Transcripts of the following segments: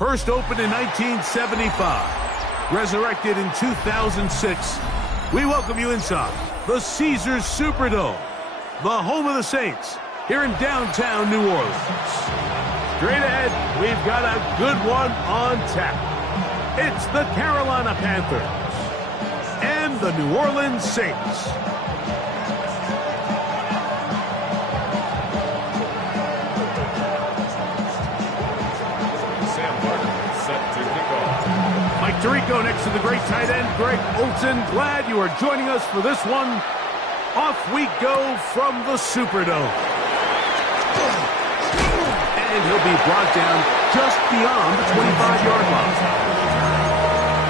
First opened in 1975, resurrected in 2006, we welcome you inside the Caesars Superdome, the home of the Saints, here in downtown New Orleans. Straight ahead, we've got a good one on tap. It's the Carolina Panthers and the New Orleans Saints. Mike Tirico next to the great tight end, Greg Olsen. Glad you are joining us for this one. Off we go from the Superdome. And he'll be brought down just beyond the 25-yard line.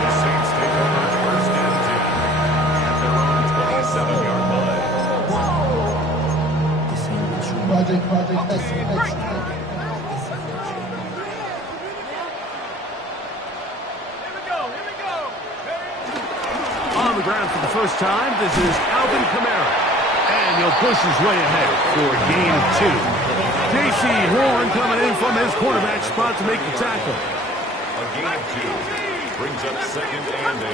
The Saints take over first and 10 at their own 27-yard line. Project. On the ground for the first time, this is Alvin Kamara. And he'll push his way ahead for gain of 2. J.C. Horn coming in from his quarterback spot to make the tackle. A gain of 2 brings up second and 8.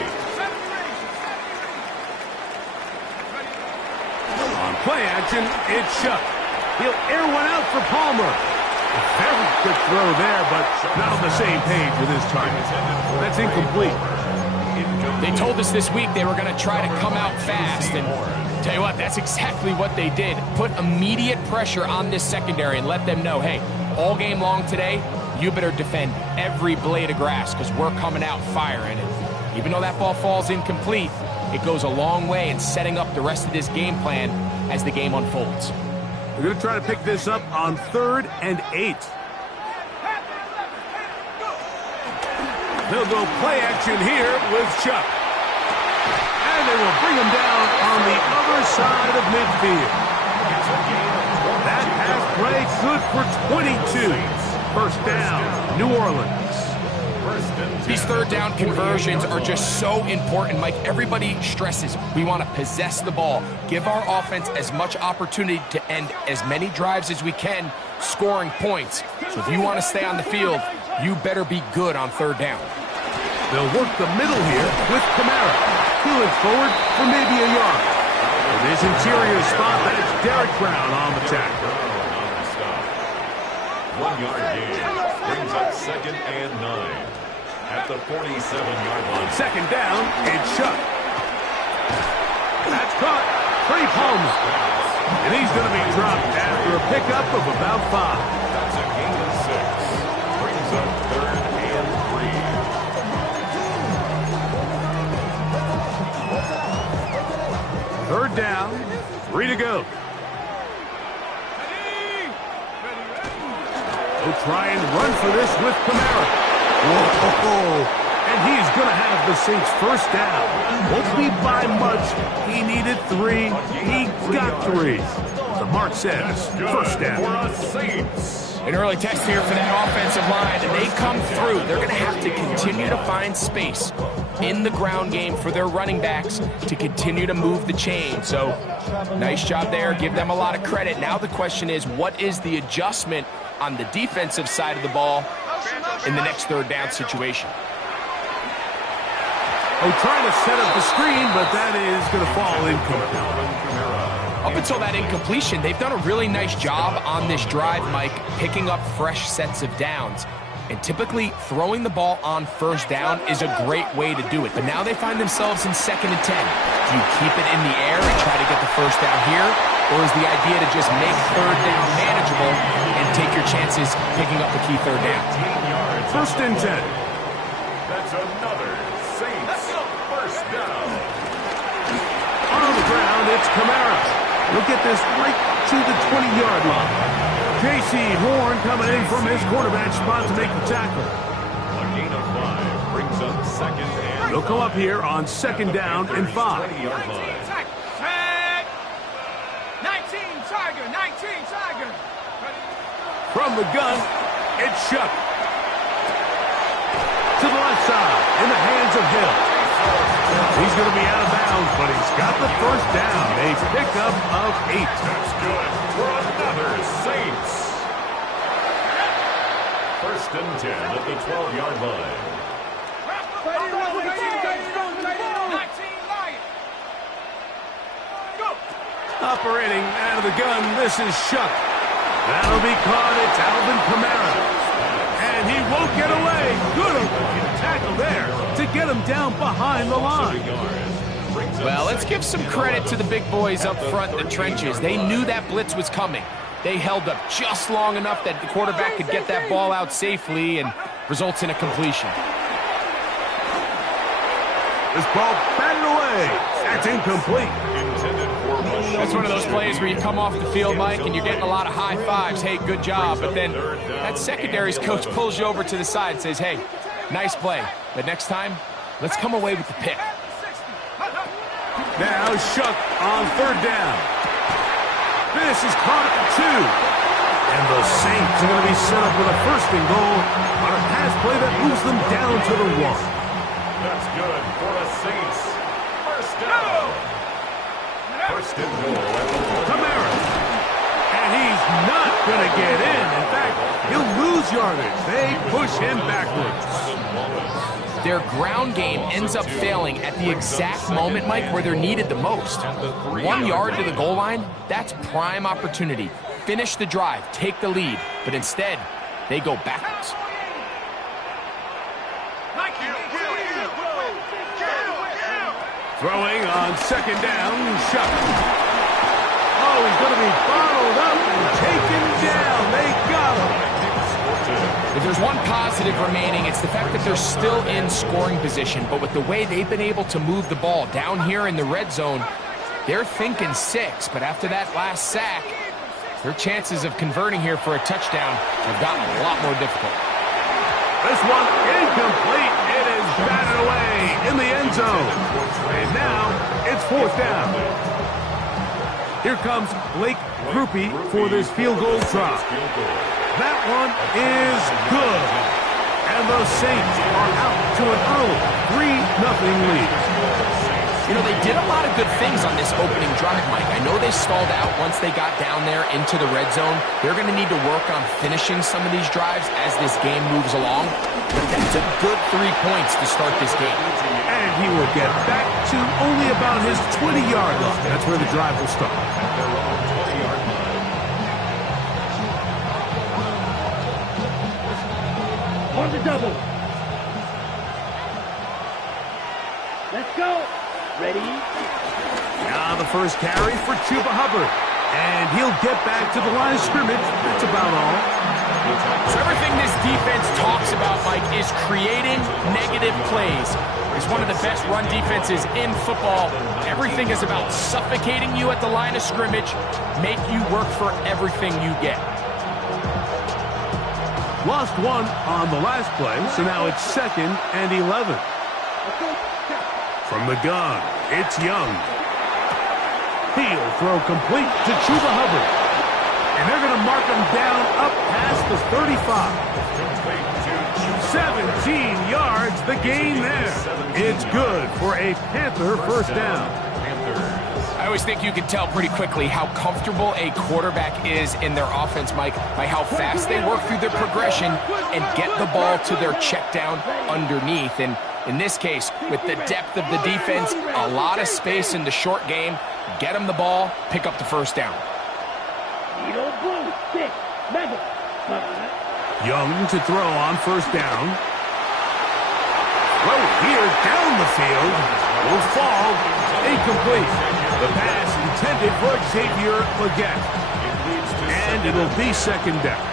On play action, it's Shuck. He'll air one out for Palmer. A very quick throw there, but not on the same page with his target. That's incomplete. They told us this week they were going to try to come out fast, and tell you what, that's exactly what they did. Put immediate pressure on this secondary and let them know, hey, all game long today, you better defend every blade of grass because we're coming out firing. And even though that ball falls incomplete, it goes a long way in setting up the rest of this game plan as the game unfolds. We're going to try to pick this up on 3rd and 8. They'll go play action here with Chuck. And they will bring him down on the other side of midfield. That pass play good for 22. First down, New Orleans. These third down conversions are just so important, Mike. Everybody stresses we want to possess the ball, give our offense as much opportunity to end as many drives as we can, scoring points. So if you want to stay on the field, you better be good on third down. They'll work the middle here with Kamara. Peeling forward for maybe a yard. In his interior spot, that's Derek Brown on the tackle. 1 yard gain brings up second and 9 at the 47-yard line. Second down, it's Shuck. That's caught. Trey Palmer. And he's going to be dropped after a pickup of about 5. That's a gain of 6. Brings up 3rd and 3. Third down, 3 to go. They'll try and run for this with Kamara. Whoa. And he's going to have the Saints first down. Won't be by much. He needed 3. He got 3. The mark says first down. An early test here for that offensive line, and they come through. They're going to have to continue to find space in the ground game for their running backs to continue to move the chain. So, nice job there. Give them a lot of credit. Now the question is, what is the adjustment on the defensive side of the ball in the next third down situation? Trying to set up the screen, but that is going to fall incomplete. Up until that incompletion, they've done a really nice job on this drive, Mike, picking up fresh sets of downs. And typically, throwing the ball on first down is a great way to do it. But now they find themselves in 2nd and 10. Do you keep it in the air and try to get the first down here? Or is the idea to just make third down manageable and take your chances picking up the key third down? 1st and 10. That's another Saints first down. On the ground, it's Kamara. He'll get this right to the 20-yard line. J.C. Horn coming in from his quarterback spot to make the tackle. A gain of 5 brings up second and They'll come up here on 2nd down and 5. 20-yard line. Tag. 19 Tiger. From the gun, it's Shuck. To the left side, in the hands of Hill. He's going to be out of bounds, but he's got the first down. A pickup of 8. That's good for another Saints First and 10 at the 12-yard line. 19 Lions. Go. Operating out of the gun, this is Shuck. That'll be caught. It's Alvin Kamara. And he won't get away. Good tackle there to get him down behind the line. Well, let's give some credit to the big boys up front in the trenches. They knew that blitz was coming. They held up just long enough that the quarterback could get that ball out safely and results in a completion. This ball batted away. That's incomplete. That's one of those plays where you come off the field, Mike, and you're getting a lot of high fives. Hey, good job. But then that secondary's coach pulls you over to the side and says, hey, nice play. But next time, let's come away with the pick. Now Shuck on third down. This is caught at the 2. And the Saints are going to be set up with a first and goal on a pass play that moves them down to the 1. That's good for the Saints. First down. First and goal at the 1. Kamara. And he's not going to get in. In fact, he'll lose yardage. They push him backwards. Their ground game ends up failing at the exact moment, Mike, where they're needed the most. 1 yard to the goal line, that's prime opportunity. Finish the drive, take the lead, but instead, they go backwards. Throwing on second down, Shuck. Oh, he's going to be bottled up and taken down. They got him. If there's one positive remaining, it's the fact that they're still in scoring position. But with the way they've been able to move the ball down here in the red zone, they're thinking 6. But after that last sack, their chances of converting here for a touchdown have gotten a lot more difficult. This one incomplete. It is batted away in the end zone. And now it's fourth down. Here comes Blake Grupe for this field goal try. That one is good. And the Saints are out to an early 3-0 lead. You know, they did a lot of good things on this opening drive, Mike. I know they stalled out once they got down there into the red zone. They're going to need to work on finishing some of these drives as this game moves along. But that's a good 3 points to start this game. And he will get back to only about his 20-yard line. That's where the drive will start. On the double. Let's go. Ready? Now the first carry for Chuba Hubbard. And he'll get back to the line of scrimmage. That's about all. So everything this defense talks about, Mike, is creating negative plays. It's one of the best run defenses in football. Everything is about suffocating you at the line of scrimmage, make you work for everything you get. Lost one on the last play, so now it's 2nd and 11. From the gun, it's Young. He'll throw complete to Chuba Hubbard. And they're going to mark him down up past the 35. 17 yards, the gain there. It's good for a Panther first down. I always think you can tell pretty quickly how comfortable a quarterback is in their offense, Mike, by how fast they work through their progression and get the ball to their check down underneath. And in this case, with the depth of the defense, a lot of space in the short game, get them the ball, pick up the first down. Young to throw on first down. Throw here down the field. Will fall. Incomplete. The pass intended for Xavier Legette. And it'll be second down.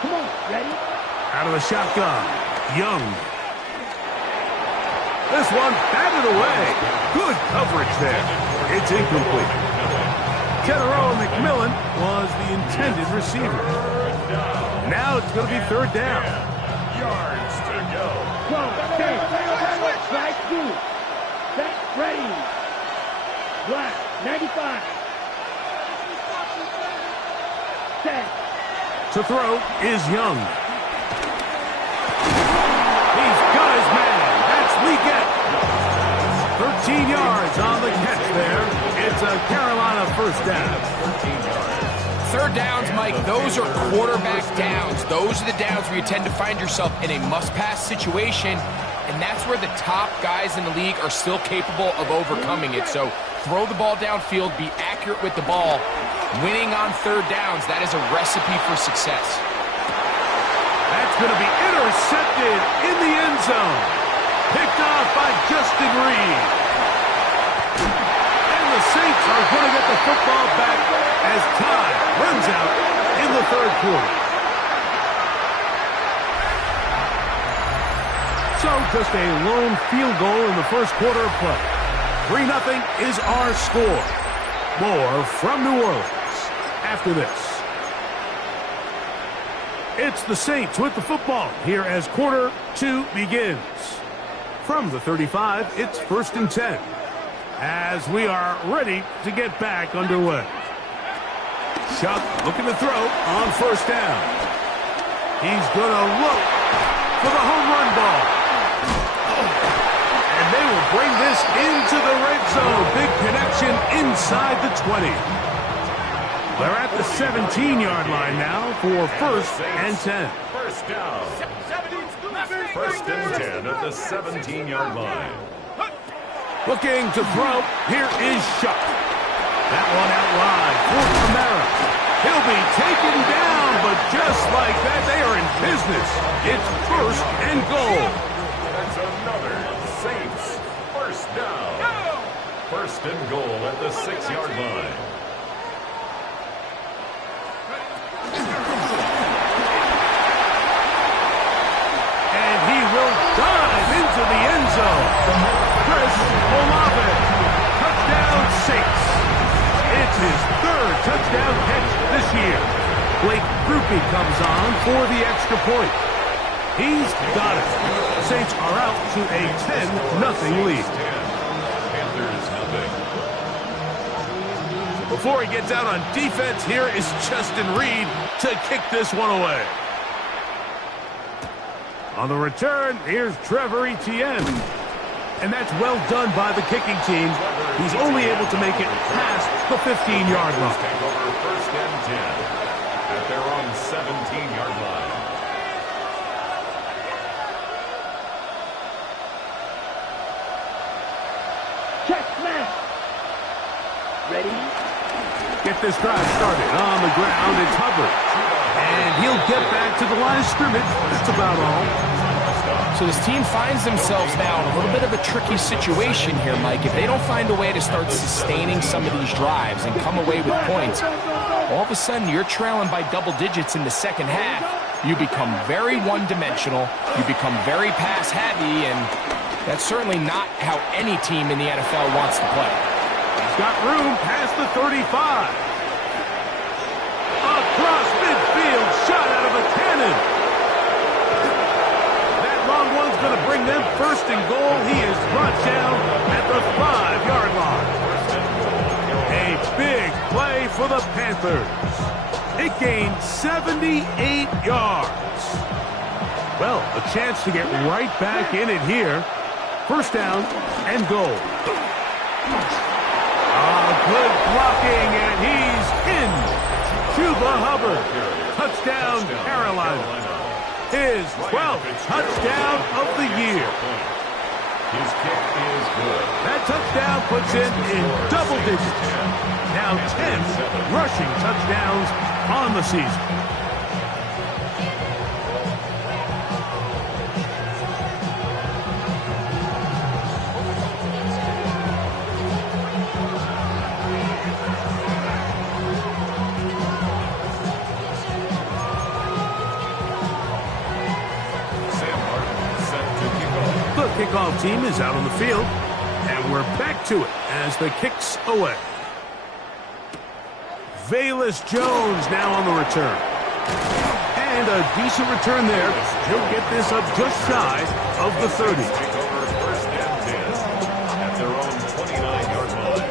Come on, ready? Out of the shotgun. Young. This one batted away. Good coverage there. It's incomplete. Kenaro McMillan was the intended receiver. Now it's going to be third down. Yards to go. Strike two. Set, ready. Black, 95. Set. To throw is Young. He's got his man. That's Legette. 13 yards on the catch there. It's a Carolina first down. third downs, Mike, those are quarterback downs. Those are the downs where you tend to find yourself in a must-pass situation, and that's where the top guys in the league are still capable of overcoming it. So throw the ball downfield, be accurate with the ball. Winning on third downs, that is a recipe for success. That's going to be intercepted in the end zone. Picked off by Justin Reed. And the Saints are going to get the football back as time runs out in the third quarter. So just a lone field goal in the first quarter of play. 3-0 is our score. More from New Orleans after this. It's the Saints with the football here as quarter 2 begins. From the 35, it's 1st and 10. As we are ready to get back underway. Chuck looking to throw on 1st down. He's going to look for the home run ball. And they will bring this into the red zone. Big connection inside the 20. They're at the 17-yard line now for 1st and 10. First down. 1st and 10 at the 17-yard line. Looking to throw. Here is Shuck. That one out wide for Camara. He'll be taken down, but just like that, they are in business. It's 1st and goal. That's another Saints 1st down. 1st and goal at the 6-yard line. And he will dive into the end zone. Chris Olave. Touchdown Saints. It's his 3rd touchdown catch this year. Blake Grupe comes on for the extra point. He's got it. The Saints are out to a 10-0 lead. Panthers nothing. Before he gets out on defense, here is Justin Reed to kick this one away. On the return, here's Trevor Etienne. And that's well done by the kicking team. He's only able to make it past the 15-yard line. Take over 1st and 10 at their own 17-yard line. Check smash. Ready? Get this drive started on the ground. It's Hubbard. And he'll get back to the line of scrimmage. That's about all. So this team finds themselves now in a little bit of a tricky situation here, Mike. If they don't find a way to start sustaining some of these drives and come away with points, all of a sudden you're trailing by double digits in the second half. You become very one-dimensional. You become very pass-heavy, and that's certainly not how any team in the NFL wants to play. He's got room past the 35. Across midfield, shot out of a cannon. One's going to bring them 1st and goal. He is brought down at the 5-yard line. A big play for the Panthers. It gained 78 yards. Well, a chance to get right back in it here. 1st down and goal. Good blocking, and he's in. Chuba Hubbard. Touchdown, Carolina. His 12th touchdown of the year. His kick is good. That touchdown puts him in double digits. Now 10 rushing touchdowns on the season. Kickoff team is out on the field, and we're back to it as the kick's away. Velus Jones now on the return. And a decent return there. He'll get this up just shy of the 30. Take over 1st and 10 at their own 29-yard line.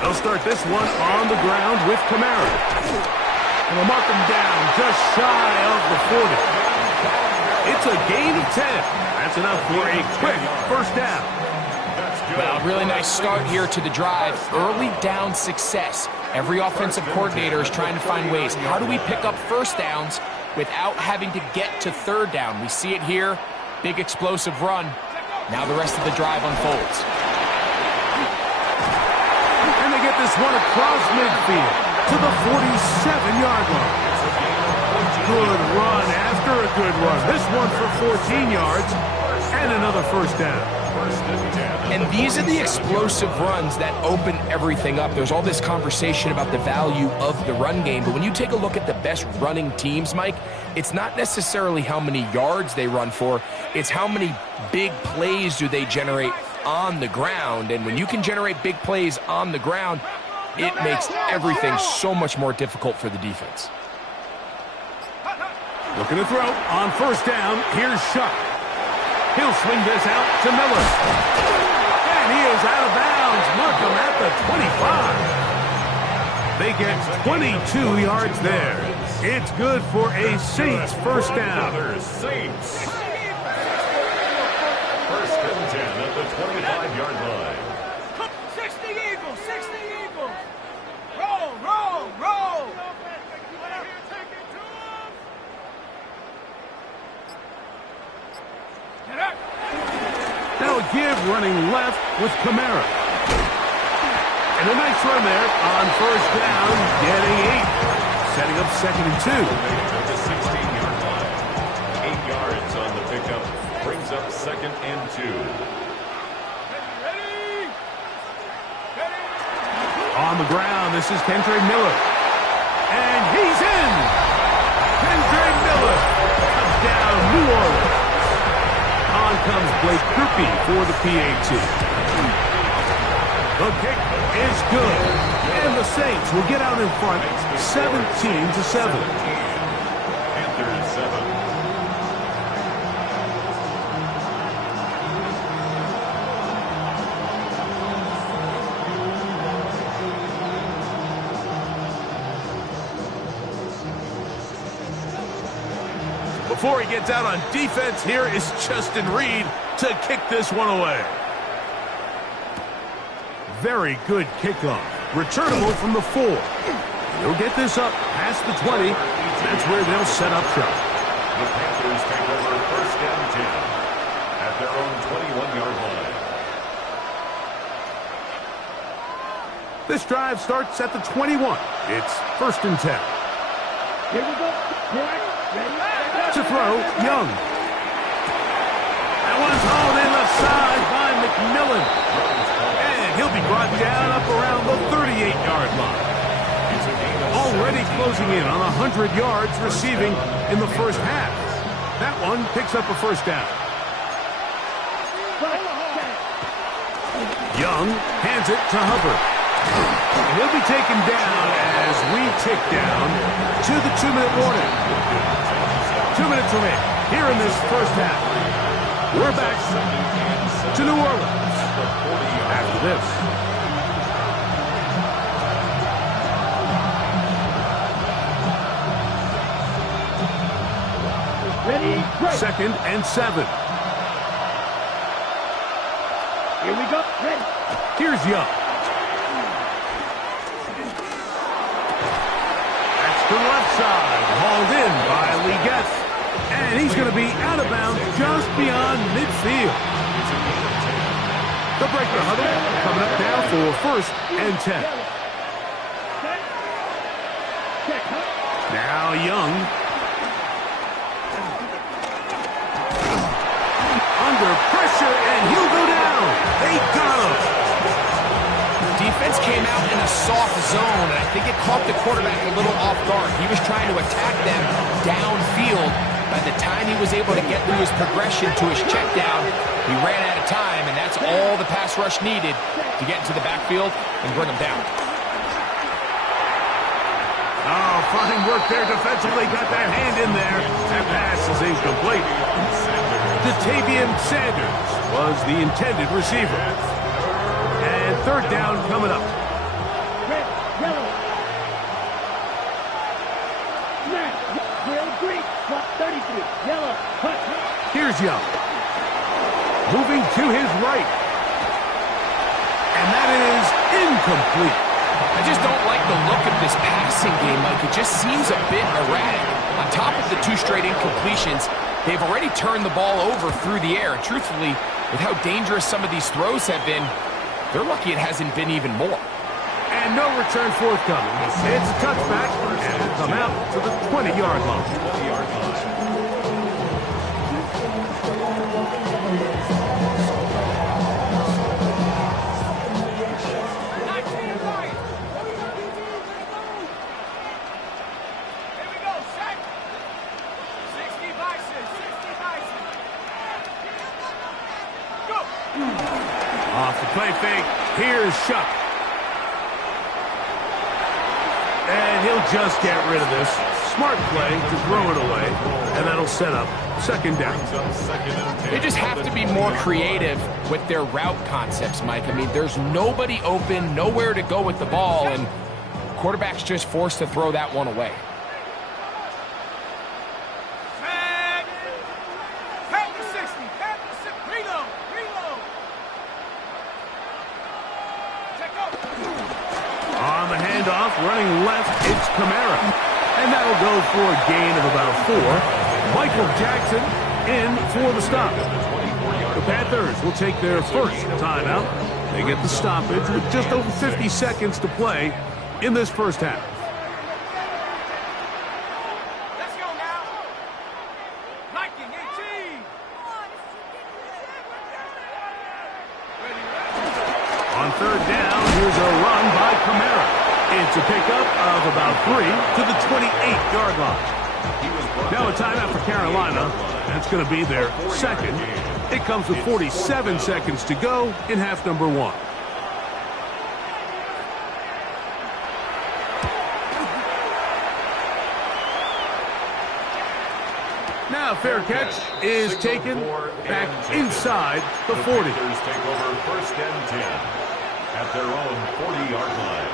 They'll start this one on the ground with Camara. And they'll mark him down just shy of the 40. It's a gain of 10. That's enough for a quick first down. Well, really nice start here to the drive. Early down success. Every offensive coordinator is trying to find ways. How do we pick up first downs without having to get to third down? We see it here. Big explosive run. Now the rest of the drive unfolds. And they get this one across midfield to the 47-yard line. Good run after a good run. This one for 14 yards and another first down. And these are the explosive runs that open everything up. There's all this conversation about the value of the run game, but when you take a look at the best running teams, Mike, it's not necessarily how many yards they run for, it's how many big plays do they generate on the ground. And when you can generate big plays on the ground, it makes everything so much more difficult for the defense. Looking to throw on first down. Here's Shuck. He'll swing this out to Miller. And he is out of bounds. Mark him at the 25. They get 22 yards there. It's good for a Saints first down. Saints. First and 10 at the 25-yard line. 60 Eagles, 60 Eagles. Roll, roll, roll. Now a give running left with Kamara. And a nice run there on first down, getting 8. Setting up second and 2. At the 16-yard line. 8 yards on the pickup. Brings up second and 2. On the ground, this is Kendre Miller. And he's in! Kendre Miller. Touchdown, New Orleans. On comes Blake Kirby for the PAT. The kick is good. And the Saints will get out in front 17-7. Panthers 7. Before he gets out on defense, here is Justin Reed to kick this one away. Very good kickoff. Returnable from the 4. He'll get this up past the 20. That's where they'll set up shop. The Panthers take over first and 10 at their own 21-yard line. This drive starts at the 21. It's first and 10. Here we go. Ready? To throw, Young. That one's hauled in left side by McMillan. And he'll be brought down up around the 38-yard line. Already closing in on 100 yards receiving in the first half. That one picks up a first down. Young hands it to Hubbard. And he'll be taken down as we tick down to the 2-minute warning. 2 minutes remain here in this first half. We're back to New Orleans after this. Ready? Second and 7. Here we go. Ready? Here's Young. That's to the left side. Hauled in by Leggett. And he's going to be out of bounds just beyond midfield. The breaker huddle coming up now for first and 10. Now Young. Under pressure, and he'll go down. They got him. Defense came out in a soft zone, and I think it caught the quarterback a little off guard. He was trying to attack them downfield. By the time he was able to get through his progression to his check down, he ran out of time, and that's all the pass rush needed to get into the backfield and bring him down. Oh, fine work there defensively. Got that hand in there. That pass is incomplete. Jatavian Sanders was the intended receiver. And third down coming up. Red, yellow. Snap. Will green, 33, yellow, cut. Here's Young. Moving to his right. And that is incomplete. I just don't like the look of this passing game, Mike. It just seems a bit erratic. On top of the 2 straight incompletions, they've already turned the ball over through the air. And truthfully, with how dangerous some of these throws have been, they're lucky it hasn't been even more. And no return forthcoming. It's a touchback, and will come out to the 20-yard line. Off the play fake, here's Shuck. And he'll just get rid of this. Smart play to throw it away, and that'll set up second down. They just have to be more creative with their route concepts, Mike. I mean, there's nobody open, nowhere to go with the ball, and quarterback's just forced to throw that one away. On the handoff, running left, it's Kamara. And that'll go for a gain of about 4. Michael Jackson in for the stop. The Panthers will take their first timeout. They get the stoppage with just over 50 seconds to play in this first half. Let's go now. Liking 18. On third down, here's a run by Kamara. It's a pickup of about 3 to the 28-yard line. Now a timeout for Carolina. That's going to be their second. It comes with 47 seconds to go in half number 1. Now fair catch is taken back inside the 40. Take over first and 10 at their own 40-yard line.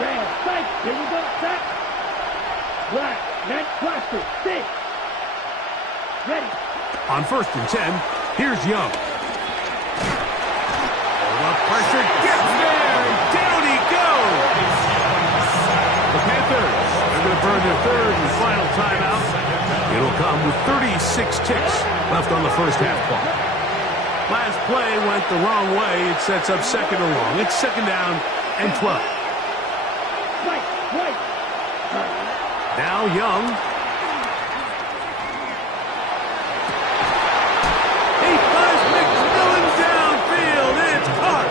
Red, sight, here we go, set. Black, net, cluster, 6. Ready. On first and 10, here's Young. The pressure gets there, and down he goes. The Panthers are going to burn their third and final timeout. It'll come with 36 ticks left on the first half clock. Last play went the wrong way. It sets up second and long. It's second down and 12. Now Young. He flies McMillan downfield. It's caught.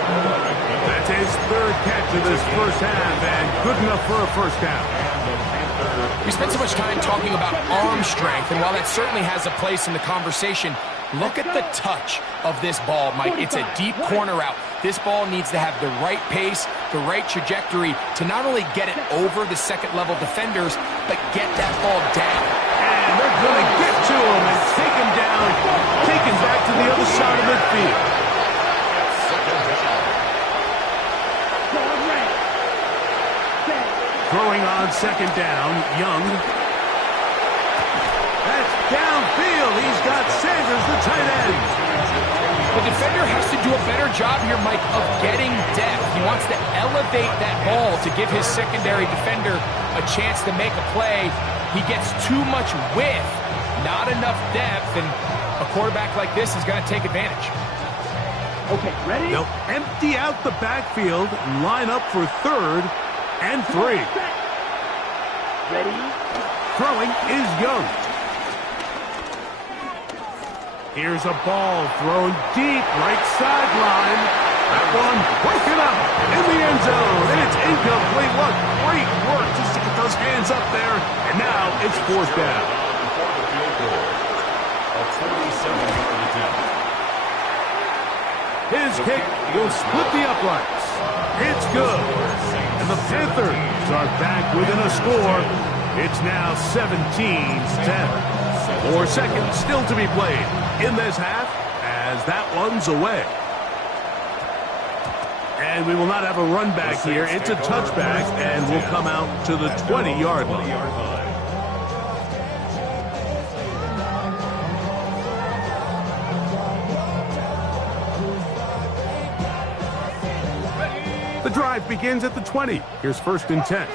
That's his third catch of this first half, and good enough for a first down. We spent so much time talking about arm strength, and while that certainly has a place in the conversation, look at the touch of this ball, Mike. It's a deep corner route. This ball needs to have the right pace, the right trajectory to not only get it over the second-level defenders, but get that ball down. And they're going to get to him and take him down, take him back to the other side of midfield. Throwing on second down, Young. That's downfield. He's got Sanders, the tight end. The defender has to do a better job here, Mike, of getting depth. He wants to elevate that ball to give his secondary defender a chance to make a play. He gets too much width, not enough depth, and a quarterback like this is going to take advantage. Okay, ready? They'll empty out the backfield, line up for third and 3. Ready? Throwing is Young. Here's a ball thrown deep, right sideline. That one broken up in the end zone, and it's incomplete. What great work just to get those hands up there, and now it's fourth down. His kick will split the uprights. It's good. And the Panthers are back within a score. It's now 17-10. 4 seconds still to be played in this half as that one's away. And we will not have a run back here. It's a touchback, and we'll come out to the 20-yard line. The drive begins at the 20. Here's 1st and 10.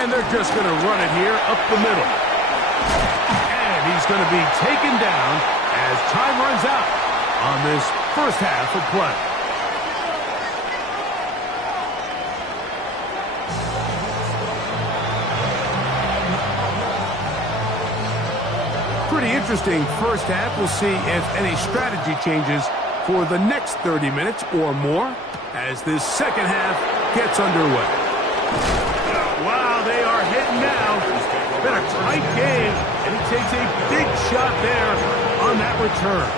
And they're just going to run it here up the middle. And he's going to be taken down as time runs out on this first half of play. Pretty interesting first half. We'll see if any strategy changes for the next 30 minutes or more as this second half gets underway. Wow, they are hitting now. Been a tight game, and he takes a big shot there on that return.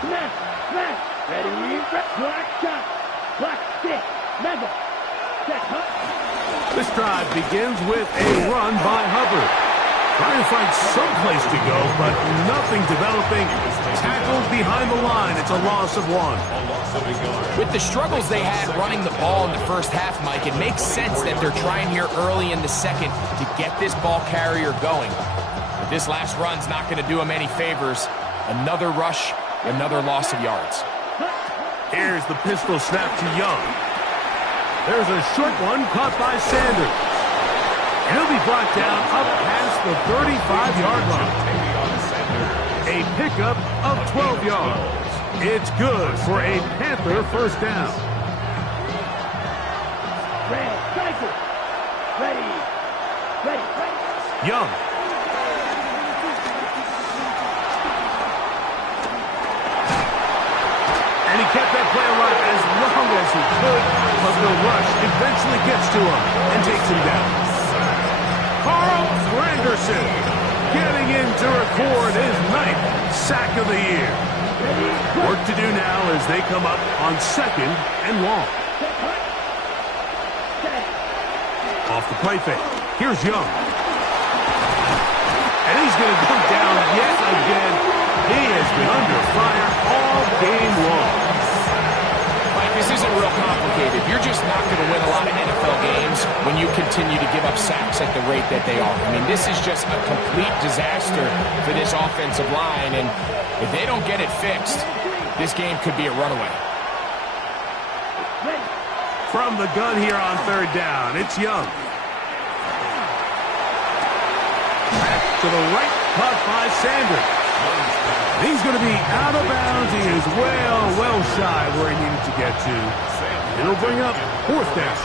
Smash, ready, black shot, black stick, mega, set, This drive begins with a run by Hubbard. Trying to find some place to go, but nothing developing. Tackled behind the line. It's a loss of 1. With the struggles they had running the ball in the first half, Mike, it makes sense that they're trying here early in the second to get this ball carrier going. But this last run's not going to do him any favors. Another rush, another loss of yards. Here's the pistol snap to Young. There's a short one caught by Sanders. He'll be brought down up past the 35-yard line. A pickup of 12 yards. It's good for a Panther first down. red, cycle, ready, Young. And he kept that play alive as long as he could, but the rush eventually gets to him and takes him down. Carl Granderson getting in to record his 9th sack of the year. Work to do now as they come up on 2nd and long. Off the play fake. Here's Young. And he's going to come down yet again. He has been under fire all game long. Mike, this isn't real complicated. You're just not going to win a lot of NFL games when you continue to give up sacks at the rate that they are. I mean, this is just a complete disaster for this offensive line, and if they don't get it fixed, this game could be a runaway. From the gun here on 3rd down, it's Young. Back to the right, caught by Sanders. He's going to be out of bounds. He is well shy where he needed to get to. It'll bring up 4th down.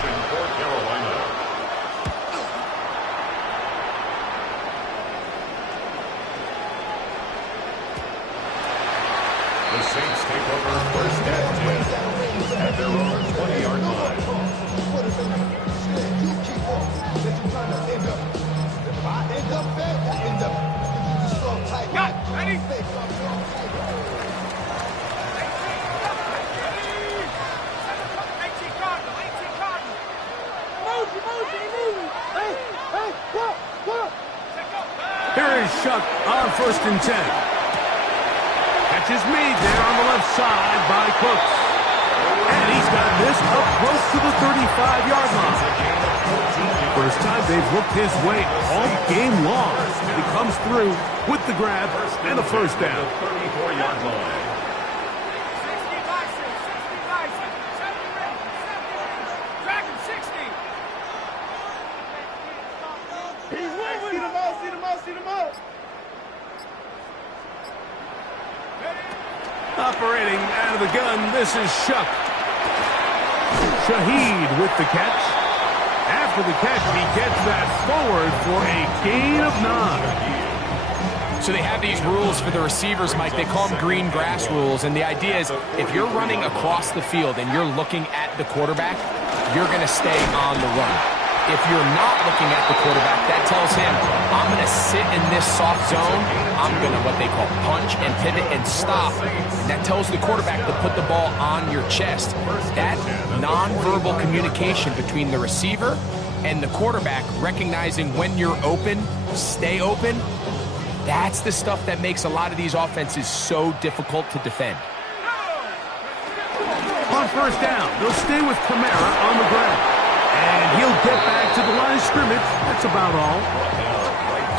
The Saints take over 1st and 10 at their own 20-yard line. Ready? Here is Shuck on 1st and 10. Catches Meade there on the left side by Cooks. And he's got this up close to the 35-yard line. First time they've looked his way all game long. He comes through with the grab and a first down. 34-yard line. Operating out of the gun, this is Shuck. Shaheed with the catch. After the catch, he gets that forward for a gain of 9. So they have these rules for the receivers, Mike. They call them green grass rules. And the idea is if you're running across the field and you're looking at the quarterback, you're going to stay on the run. If you're not looking at the quarterback, that tells him, I'm going to sit in this soft zone. I'm going to what they call punch and pivot and stop. And that tells the quarterback to put the ball on your chest. That nonverbal communication between the receiver and the quarterback, recognizing when you're open, stay open, that's the stuff that makes a lot of these offenses so difficult to defend. On first down, they'll stay with Kamara on the ground. And he'll get back to the line of scrimmage. That's about all.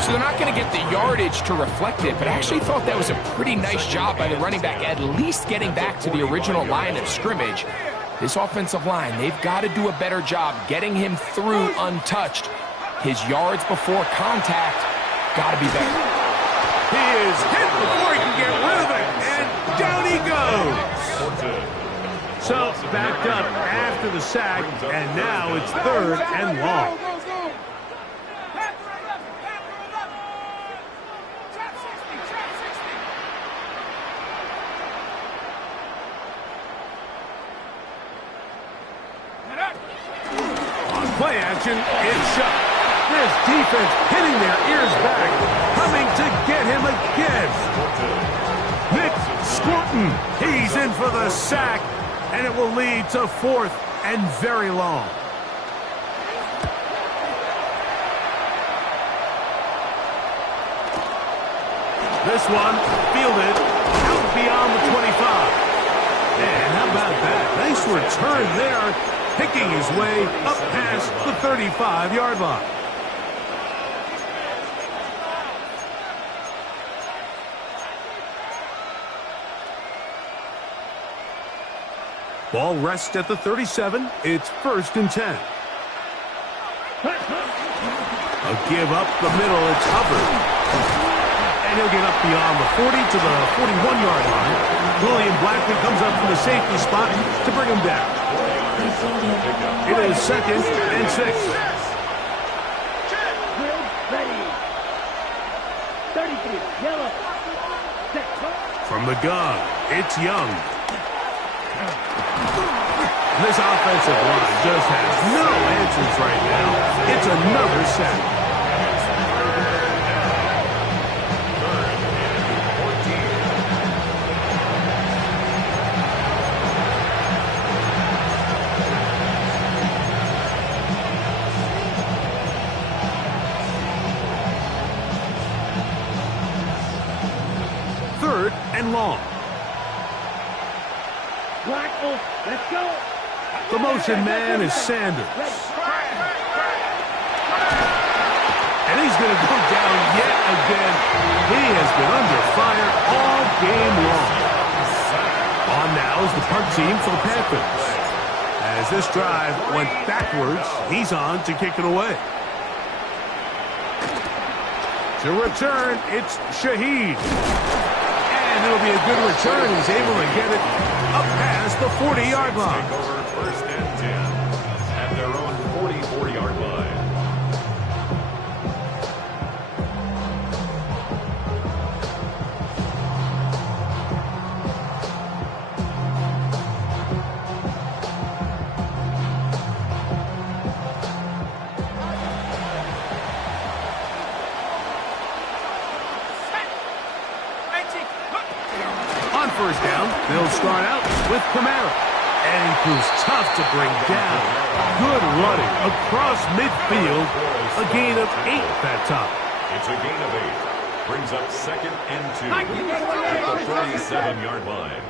So they're not going to get the yardage to reflect it, but I actually thought that was a pretty nice job by the running back, at least getting back to the original line of scrimmage. This offensive line, they've got to do a better job getting him through untouched. His yards before contact got to be better. He is hit before he can get rid of it, and down he goes. So, backed up after the sack, and now it's third and long. On play action, it's shot. This defense hitting their ears back, coming to get him again. Nick Scorton, he's in for the sack. And it will lead to fourth and very long. This one fielded out beyond the 25. And how about that? Nice return there, picking his way up past the 35-yard line. Ball rests at the 37. It's first and 10. A give up the middle. It's Hubbard. And he'll get up beyond the 40 to the 41-yard line. William Blackley comes up from the safety spot to bring him down. It is second and 6. Ready. 33, yellow. From the gun, it's Young. This offensive line just has no answers right now. It's another sack. Third and long. Black, let's go. The motion man is Sanders. And he's going to go down yet again. He has been under fire all game long. On now is the punt team for the Panthers. As this drive went backwards, he's on to kick it away. To return, it's Shaheed. And it'll be a good return. He's able to get it up past the 40-yard line. Take over first and 10 at their own 44-yard line. On first down, they'll start out with Kamara. And he proves tough to bring down. Good running across midfield. A gain of 8 that time. It's a gain of 8. Brings up second and 2 at the 37-yard line.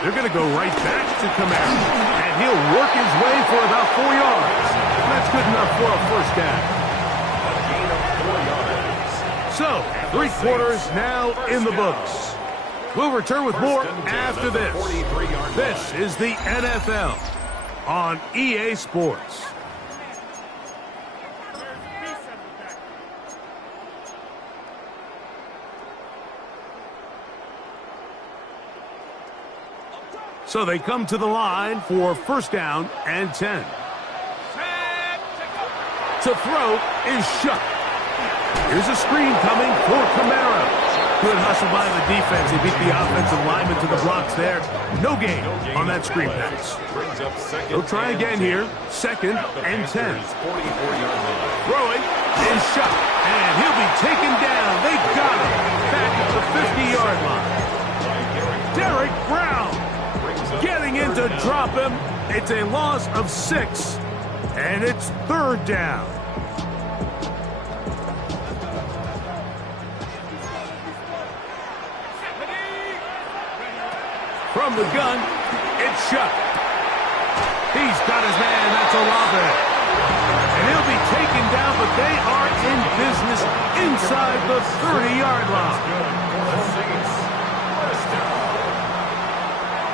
They're going to go right back to Kamara. And he'll work his way for about 4 yards. That's good enough for a first down. A gain of 4 yards. So, 3 quarters now in the books. We'll return with more after this. This is the NFL on EA Sports. So they come to the line for first down and 10. To throw is shut. Here's a screen coming for Kamara. Good hustle by the defense. They beat the offensive lineman to the blocks there. No gain on that screen pass. He'll try again here. 2nd and 10. Throwing is shot. And he'll be taken down. They got him back at the 50-yard line. Derek Brown getting in to drop him. It's a loss of 6. And it's 3rd down. From the gun, it's Shuck. He's got his man, that's Olave. And he'll be taken down, but they are in business inside the 30-yard line.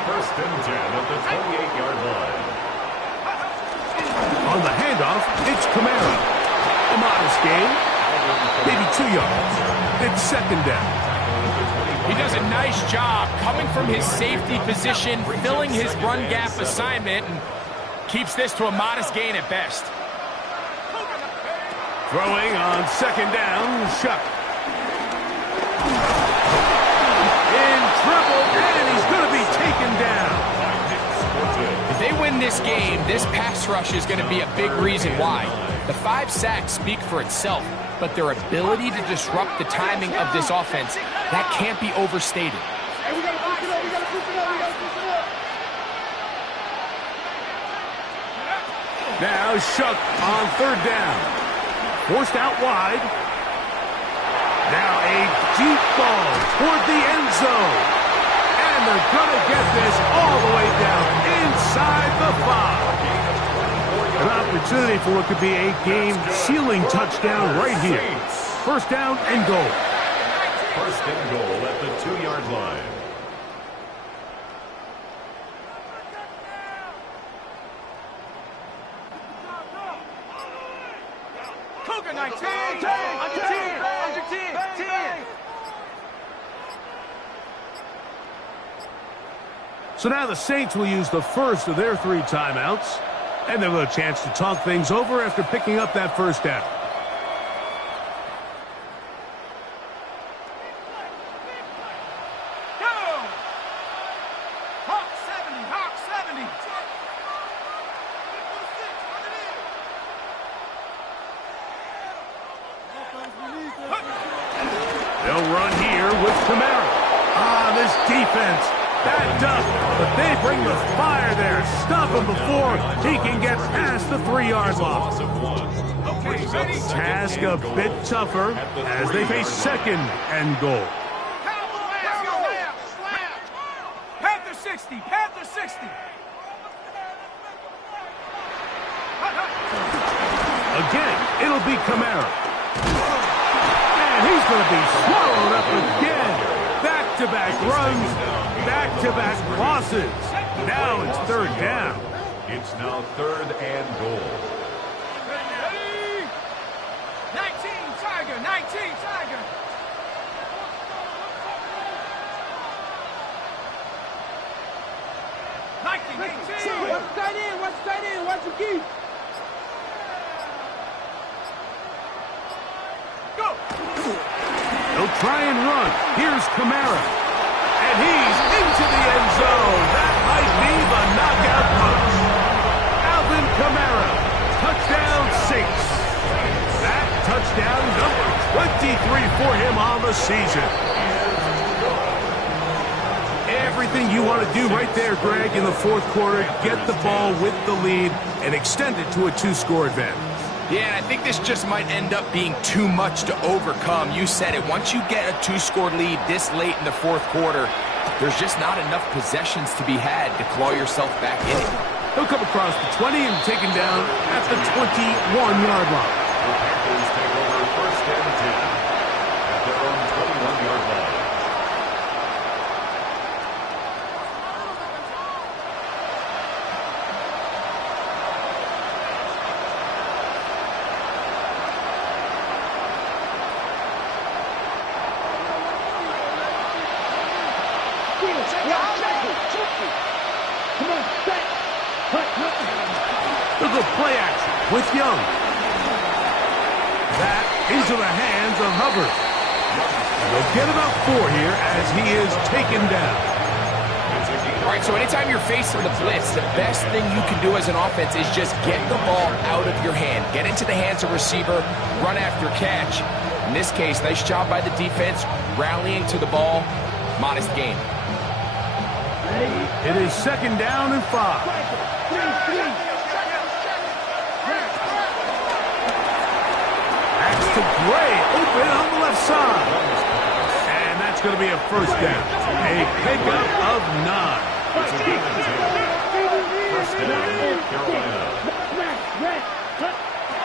First and 10 at the 28-yard line. On the handoff, it's Kamara. A modest gain, maybe 2 yards. It's 2nd down. He does a nice job coming from his safety position, filling his run gap assignment, and keeps this to a modest gain at best. Throwing on 2nd down, Shuck. In trouble, and he's going to be taken down. If they win this game, this pass rush is going to be a big reason why. The 5 sacks speak for itself, but their ability to disrupt the timing of this offense, that can't be overstated. Now Shuck on 3rd down. Forced out wide. Now a deep ball toward the end zone. And they're going to get this all the way down inside the 5. An opportunity for what could be a game-sealing touchdown right here. 1st down and goal. 1st and goal at the 2-yard line. Cougar 19, under 10, under 10. So now the Saints will use the first of their 3 timeouts. And they'll have a chance to talk things over after picking up that 1st down. Go! Hawk 70, Hawk 70. They'll run here with Kamara. This defense backed up, but they bring the fire there. Stop him before he can get past the 3-yard line. Task a bit tougher as they face 2nd and goal. Panther 60, Panther 60. Again, it'll be Kamara. And he's going to be swallowed up again. Back-to-back runs, back-to-back losses. Now it's 3rd down. It's now 3rd and goal. 19 Tiger, 19 Tiger. Watch tight end, watch tight end, watch your key. Go! They'll try and run. Here's Kamara. And he's into the end zone. That might be the knockout punch. Alvin Kamara. Touchdown 6. That touchdown number 23 for him on the season. Everything you want to do right there, Greg, in the 4th quarter. Get the ball with the lead and extend it to a 2-score advantage. Yeah, and I think this just might end up being too much to overcome. You said it. Once you get a 2-score lead this late in the 4th quarter, there's just not enough possessions to be had to claw yourself back in it. He'll come across the 20 and taken down at the 21-yard line. The Panthers take over 1st and 10 at their own 21-yard line. Look at play action with Young. That into the hands of Hubbard. They'll get about 4 here as he is taken down. All right, so anytime you're facing the blitz, the best thing you can do as an offense is just get the ball out of your hand. Get into the hands of receiver, run after catch. In this case, nice job by the defense, rallying to the ball. Modest gain. It is 2nd down and 5. Acts to Gray, open on the left side. And that's going to be a 1st down. A pickup of 9. First down, Carolina.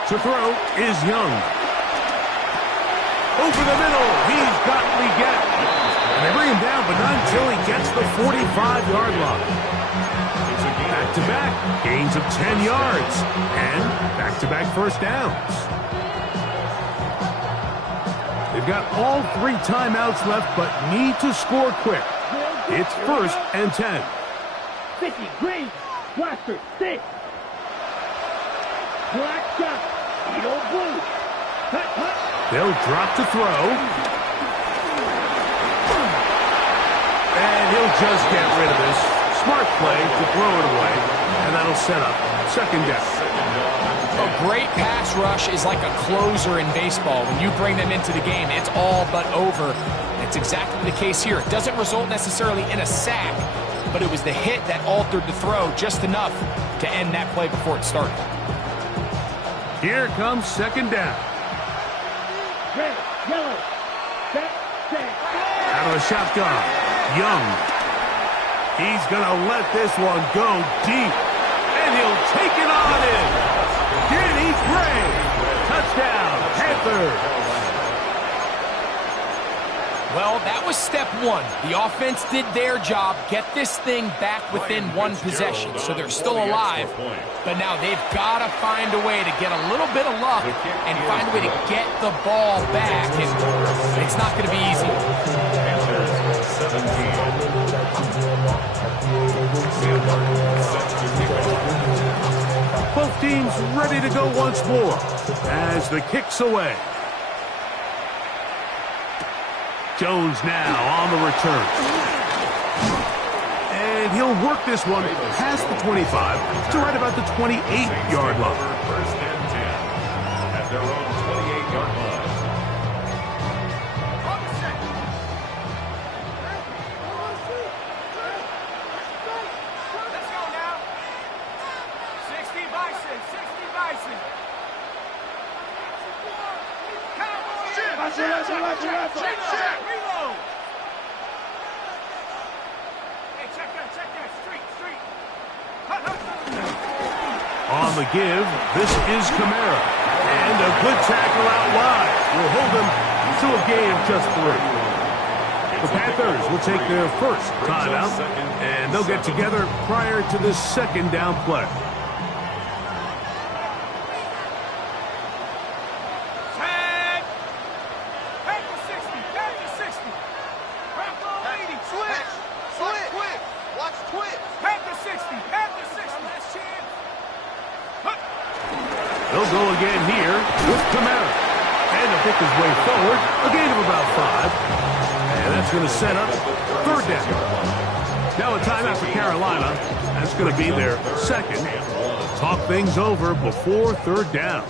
To throw is Young. Over the middle, he's got Leggett. And they bring him down, but not until he gets the 45-yard line. Back-to-back, gains of 10 yards. And back-to-back 1st downs. They've got all 3 timeouts left, but need to score quick. It's 1st and 10. 50, green, blaster, 6. Black shot, Edo blue. Hut, hut. They'll drop to throw. And he'll just get rid of this. Smart play to throw it away. And that'll set up 2nd down. A great pass rush is like a closer in baseball. When you bring them into the game, it's all but over. It's exactly the case here. It doesn't result necessarily in a sack, but it was the hit that altered the throw just enough to end that play before it started. Here comes 2nd down. Red, yellow, set. Out of the shotgun, Young. He's going to let this one go deep. And he'll take it on in. Danny Gray. Touchdown, Panthers. Well, that was step 1. The offense did their job, get this thing back within 1 possession, so they're still alive. But now they've got to find a way to get a little bit of luck and find a way to get the ball back, and it's not going to be easy. Both teams ready to go once more as the kick's away. Jones now on the return. And he'll work this one past the 25 to right about the 28-yard line. 1st and 10 at their own 28-yard line. Let's go now. 60 Bison, 60 Bison. Check. Reload. Hey, check that. Street. On the give, this is Kamara. And a good tackle out wide will hold him to a gain of just 3. The Panthers will take their 1st timeout, and they'll get together prior to this 2nd down play. They'll go again here with Kamara. And to pick his way forward, a gain of about 5. And that's going to set up 3rd down. Now a timeout for Carolina. That's going to be their 2nd. Talk things over before 3rd down.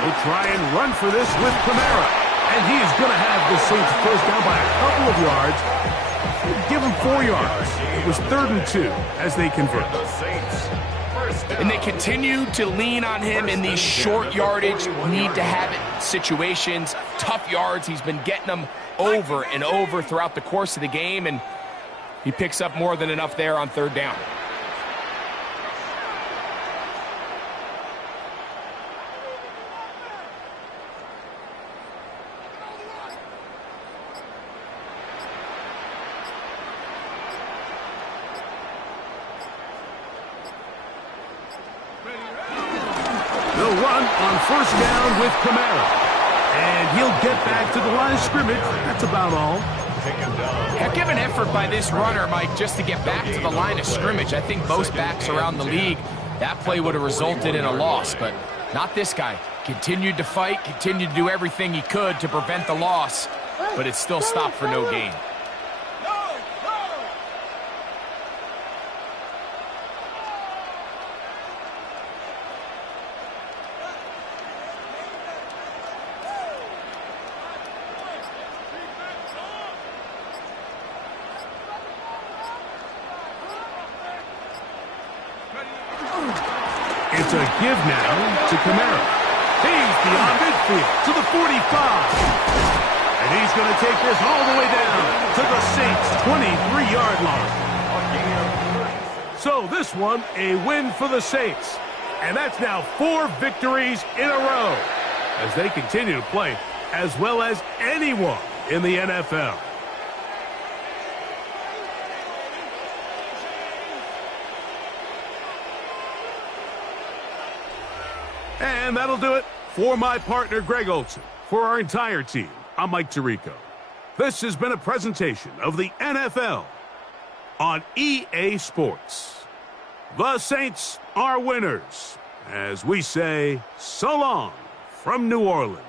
We'll try and run for this with Kamara. And he is going to have the Saints 1st down by a couple of yards. Give him 4 yards. It was 3rd and 2 as they convert. And they continue to lean on him in these short yardage, need to have it situations, tough yards. He's been getting them over and over throughout the course of the game, and he picks up more than enough there on 3rd down. on first down with Kamara. And he'll get back to the line of scrimmage. That's about all. Heck of an effort by this runner, Mike, just to get back to the line of scrimmage. I think most backs around the league, that play would have resulted in a loss, but not this guy. Continued to fight, continued to do everything he could to prevent the loss, but it still stopped for no gain. It's a give now to Kamara. He's beyond midfield to the 45. And he's going to take this all the way down to the Saints' 23-yard line. So this one, a win for the Saints. And that's now 4 victories in a row as they continue to play as well as anyone in the NFL. And that'll do it for my partner, Greg Olson. For our entire team, I'm Mike Tirico. This has been a presentation of the NFL on EA Sports. The Saints are winners, as we say so long from New Orleans.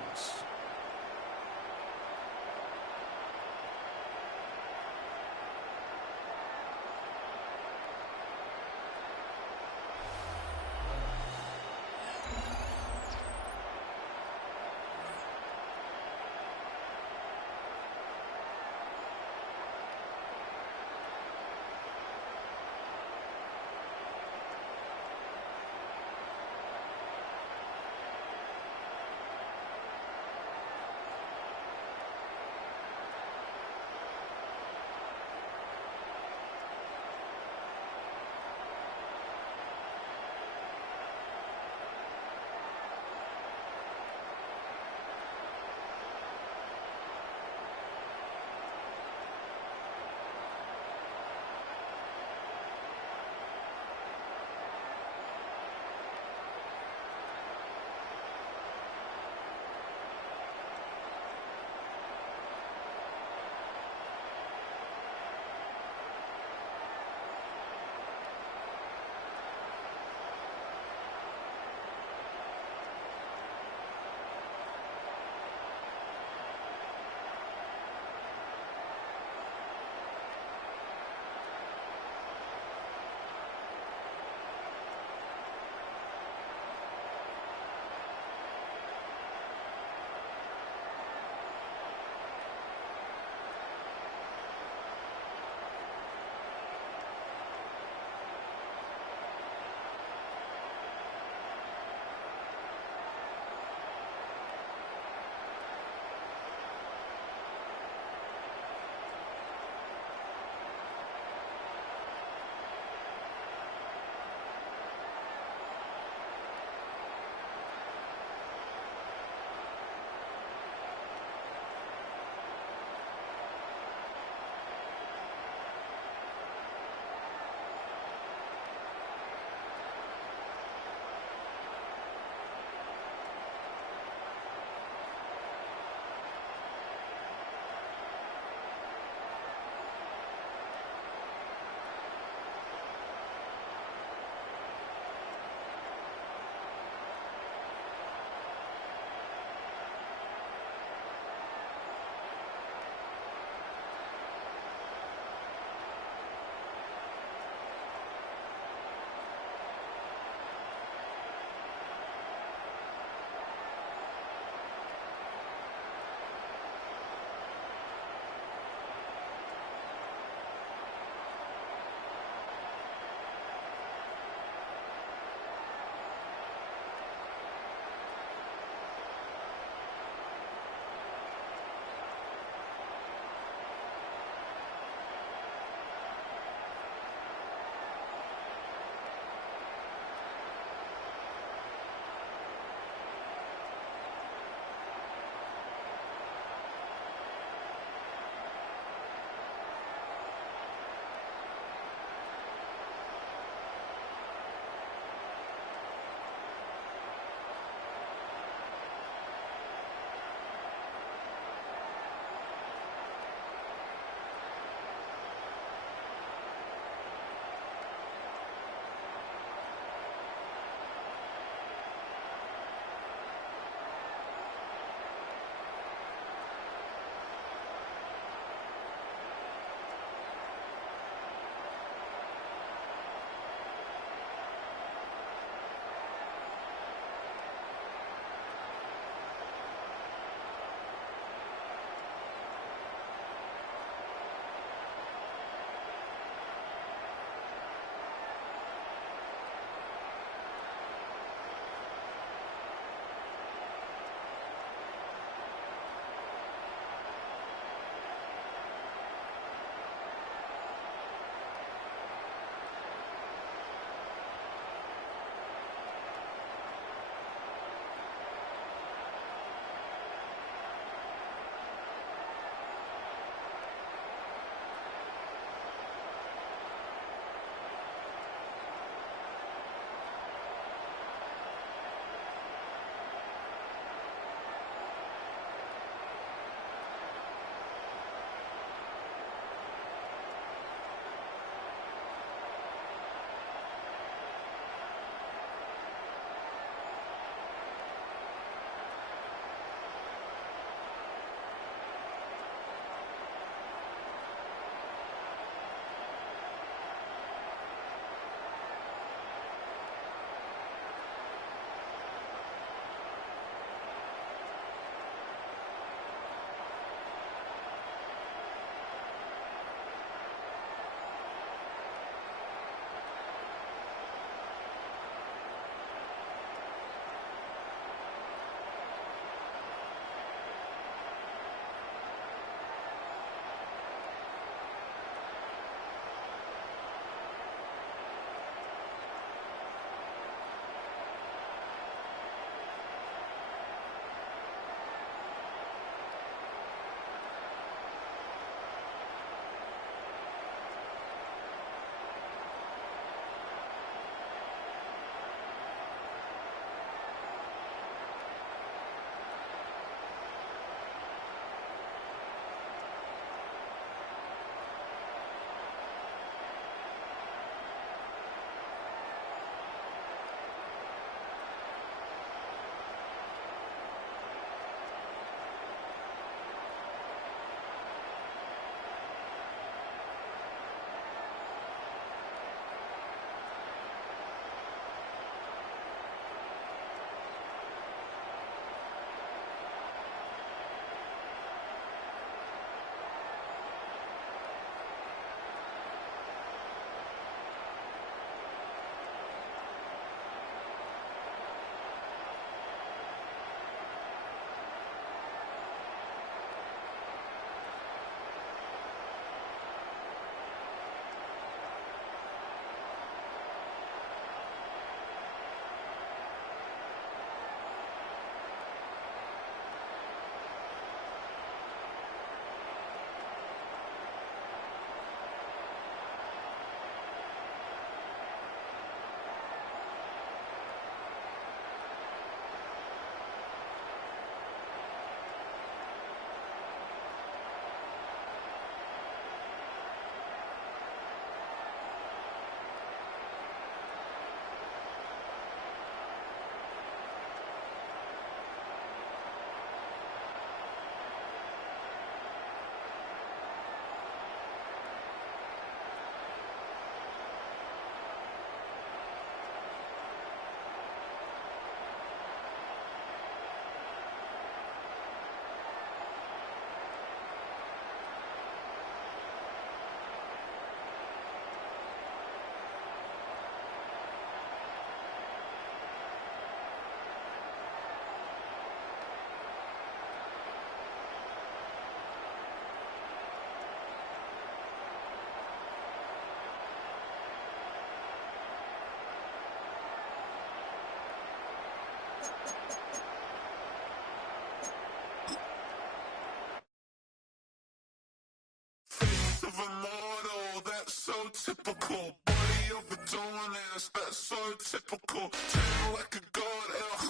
a model, that's so typical. Body of a donut, that's so typical. Tail like a god,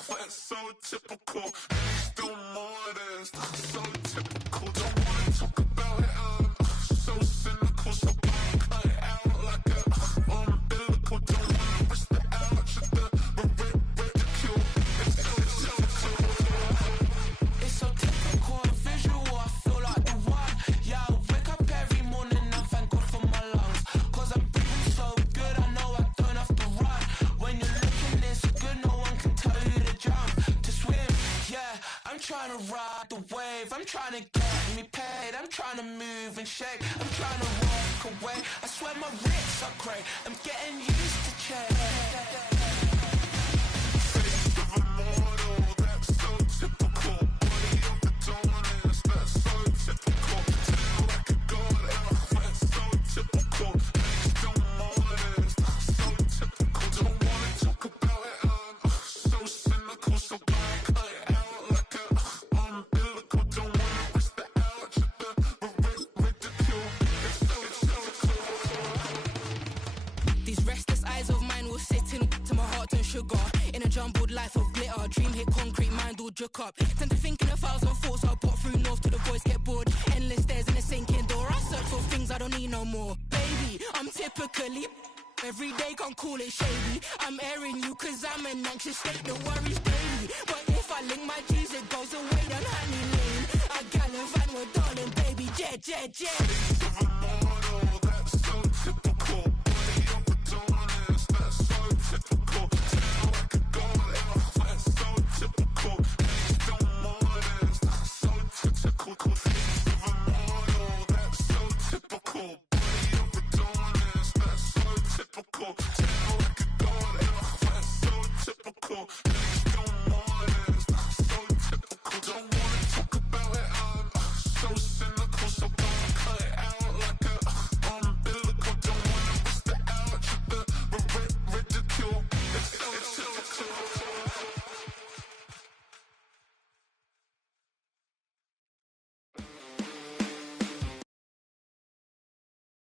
that's so typical. Still modest, so typical. Don't wanna talk about it, so cynical. So cut it out like a umbilical. Don't wanna risk the ouch of the ridicule. It's so typical, visual, I feel like the one. Yeah, I wake up every morning and thank God for my lungs. Cause I'm breathing so good, I know I don't have to run. When you're looking this good, no one can tell you to jump, to swim. Yeah, I'm trying to ride the wave, I'm trying to get me paid, I'm trying to move and shake, I'm trying to walk away. I swear my wrists are great, I'm getting used to change. Face of a model, that's so typical. Body of the donuts, that's so typical. Tail like a god, that's so typical. Still modest, so typical. Don't wanna talk about it, so cynical. So cut it out like a umbilical. Don't wanna risk the ouch of the ridicule. It's so typical. These restless eyes of mine will sit in to my heart and sugar. In a jumbled life of glitter, dream hit concrete, mind all juk up. Tend to think in 1,000 thoughts, I'll pop through north till the voice get bored. Endless stairs in a sinking door, I search for things I don't need no more. Baby, I'm typically every day, can't call it shady. I'm airing you cause I'm an anxious state, the worries daily. But if I link my G's, it goes away down honey lane. I gallivant with darling, baby, jet, jet, jet.